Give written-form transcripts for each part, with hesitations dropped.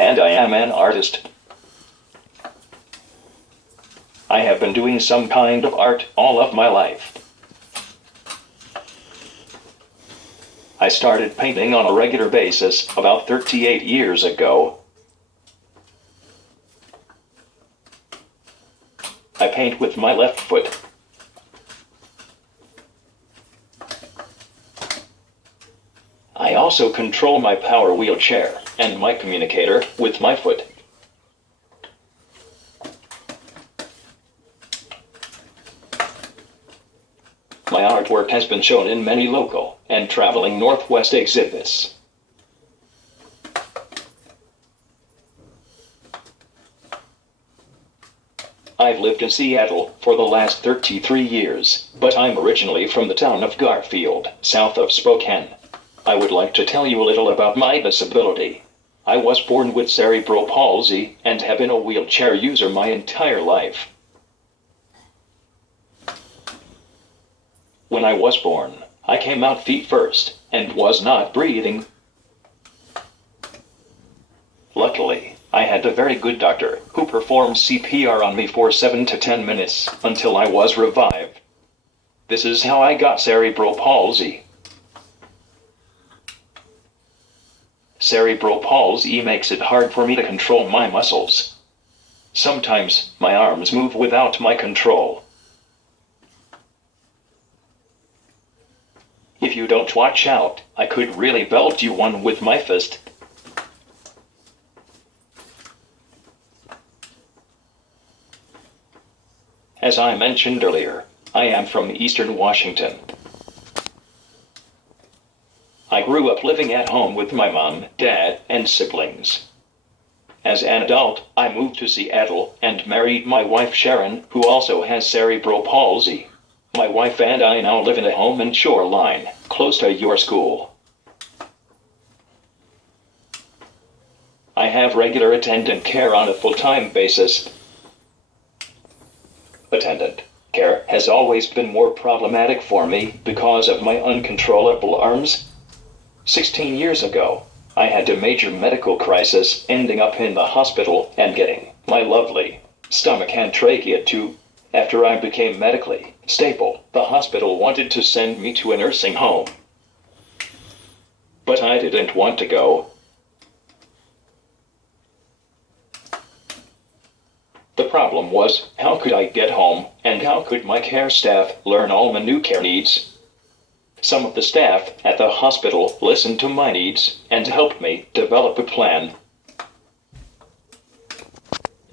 and I am an artist. I have been doing some kind of art all of my life. I started painting on a regular basis about 38 years ago. I paint with my left foot. I also control my power wheelchair and my communicator with my foot. My artwork has been shown in many local and traveling Northwest exhibits. I've lived in Seattle for the last 33 years, but I'm originally from the town of Garfield, south of Spokane. I would like to tell you a little about my disability. I was born with cerebral palsy and have been a wheelchair user my entire life. When I was born, I came out feet first and was not breathing. Luckily, I had a very good doctor who performed CPR on me for 7 to 10 minutes until I was revived. This is how I got cerebral palsy. Cerebral palsy makes it hard for me to control my muscles. Sometimes my arms move without my control. If you don't watch out, I could really belt you one with my fist. As I mentioned earlier, I am from Eastern Washington. I grew up living at home with my mom, dad, and siblings. As an adult, I moved to Seattle and married my wife Sharon, who also has cerebral palsy. My wife and I now live in a home in Shoreline, close to your school. I have regular attendant care on a full-time basis. Attendant care has always been more problematic for me because of my uncontrollable arms. 16 years ago, I had a major medical crisis, ending up in the hospital and getting my lovely stomach and trachea tube. After I became medically stable, the hospital wanted to send me to a nursing home. But I didn't want to go. The problem was, how could I get home, and how could my care staff learn all my new care needs? Some of the staff at the hospital listened to my needs and helped me develop a plan.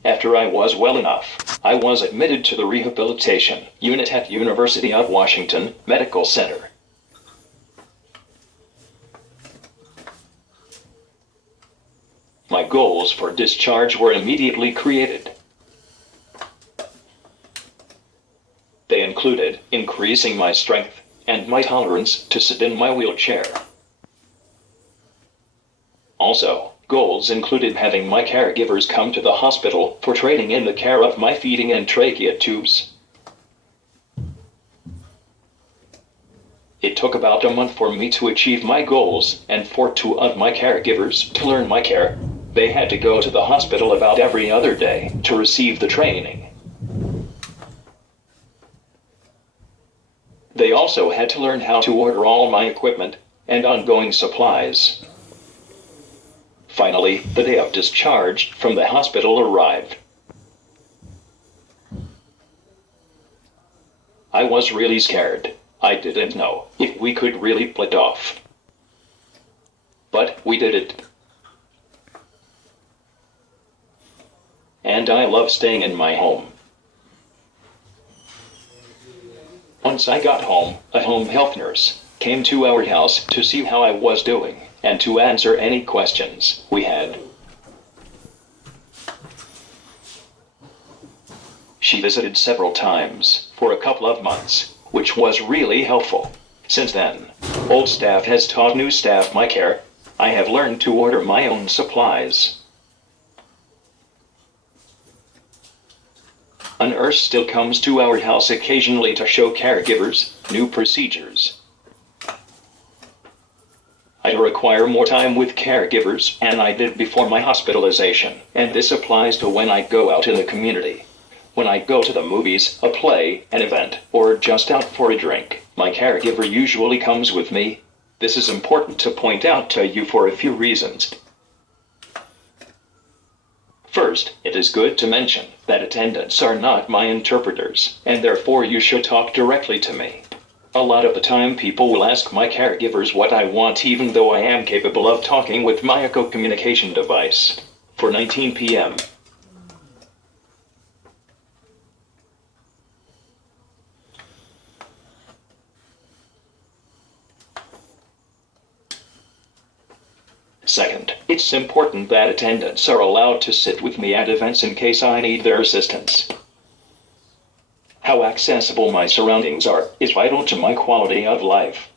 After I was well enough, I was admitted to the rehabilitation unit at University of Washington Medical Center. My goals for discharge were immediately created. They included increasing my strength and my tolerance to sit in my wheelchair. Also, goals included having my caregivers come to the hospital for training in the care of my feeding and trachea tubes. It took about a month for me to achieve my goals and for 2 of my caregivers to learn my care. They had to go to the hospital about every other day to receive the training. They also had to learn how to order all my equipment and ongoing supplies. Finally, the day of discharge from the hospital arrived. I was really scared. I didn't know if we could really pull it off. But we did it. And I love staying in my home. Once I got home, a home health nurse came to our house to see how I was doing and to answer any questions we had. She visited several times for a couple of months, which was really helpful. Since then, old staff has taught new staff my care. I have learned to order my own supplies. A nurse still comes to our house occasionally to show caregivers new procedures. I require more time with caregivers than I did before my hospitalization, and this applies to when I go out in the community. When I go to the movies, a play, an event, or just out for a drink, my caregiver usually comes with me. This is important to point out to you for a few reasons. First, it is good to mention that attendants are not my interpreters, and therefore you should talk directly to me. A lot of the time people will ask my caregivers what I want even though I am capable of talking with my echo communication device. For 19 p.m. Second, it's important that attendants are allowed to sit with me at events in case I need their assistance. How accessible my surroundings are is vital to my quality of life.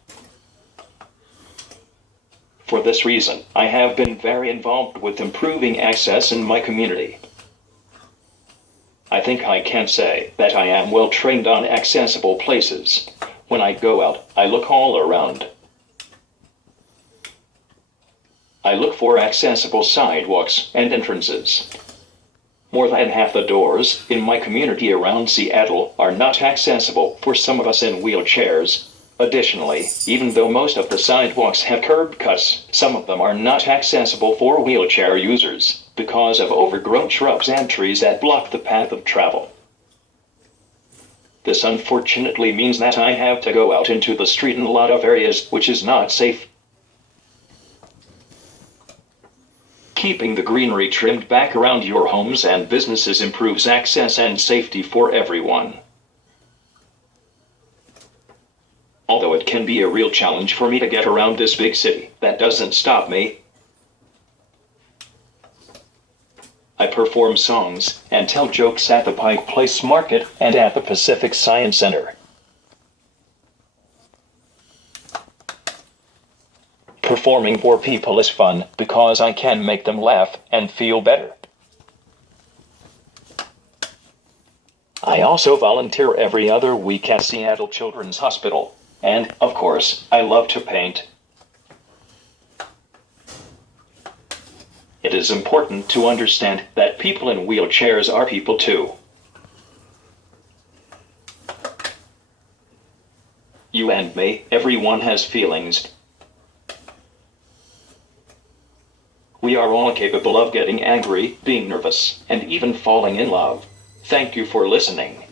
For this reason, I have been very involved with improving access in my community. I think I can say that I am well trained on accessible places. When I go out, I look all around. I look for accessible sidewalks and entrances. More than half the doors in my community around Seattle are not accessible for some of us in wheelchairs. Additionally, even though most of the sidewalks have curb cuts, some of them are not accessible for wheelchair users because of overgrown shrubs and trees that block the path of travel. This unfortunately means that I have to go out into the street in a lot of areas, which is not safe. Keeping the greenery trimmed back around your homes and businesses improves access and safety for everyone. Although it can be a real challenge for me to get around this big city, that doesn't stop me. I perform songs and tell jokes at the Pike Place Market and at the Pacific Science Center. Performing for people is fun because I can make them laugh and feel better. I also volunteer every other week at Seattle Children's Hospital, and, of course, I love to paint. It is important to understand that people in wheelchairs are people too. You and me, everyone has feelings. We are all capable of getting angry, being nervous, and even falling in love. Thank you for listening.